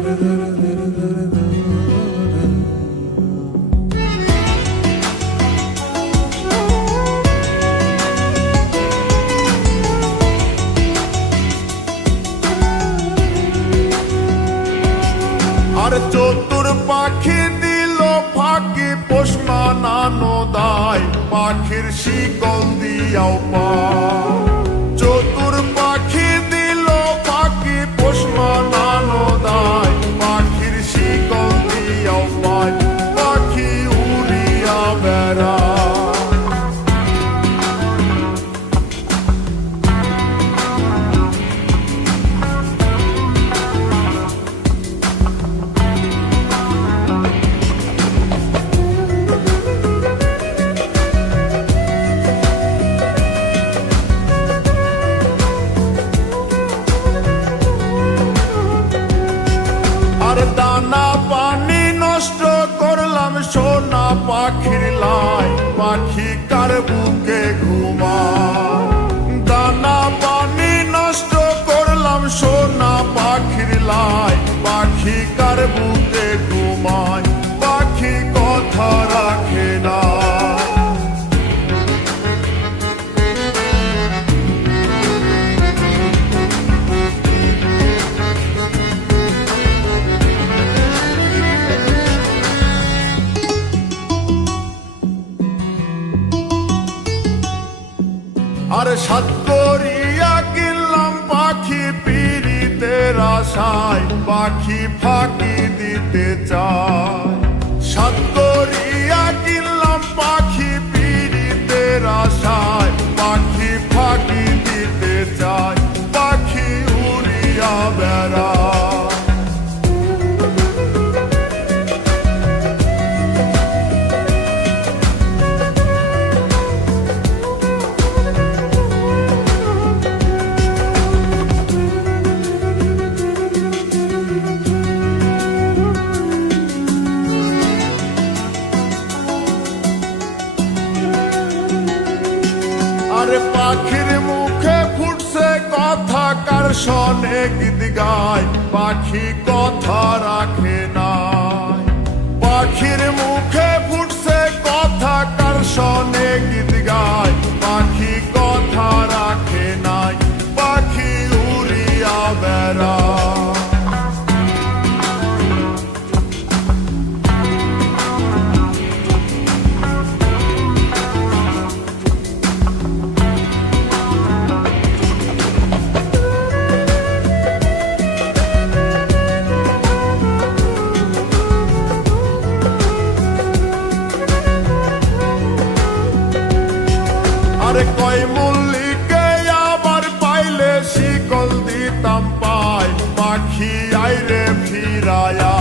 আর চতুর পাখি দিল ফাঁকি পোষ মানানো দায় পাখির শিকল দিয়াও পায়। চতুর পাখি দিল ফাঁকি পোষ মানানো দায় পাখির শিকল দিয়াও পায়। পাখি উড়িয়া বেড়ায় দানা পানি নষ্ট করলাম সোনা পাখির লাই পাখি কার বুকে ঘুমায়। দানা পানি নষ্ট করলাম সোনা পাখির লাই পাখি কার বুকে ঘুমায়। পাখি কথা রাখে না আর সাত করিয়া কিনলাম পাখি পিরিতের আশায় পাখি ফাঁকি দিতে চায়। সাত করিয়া কিনলাম পাখি পিরিতের আশায় পাখি ফাঁকি দিতে চায়। পাখি উড়িয়া বেড়ায় আরে পাখির মুখে ফুটছে কথা কার শোনে গীত গায় পাখি কথা রাখে নাই। পাখির মুখে ফুটছে কথা কার শোনে গীত গায় পাখি কথা রাখে নাই। পাখি উড়িয়া বেড়ায় আরে কয় মল্লিকে আবার পাইলে শিকল দিতাম পায় পাখি আইরে ফিরায়া।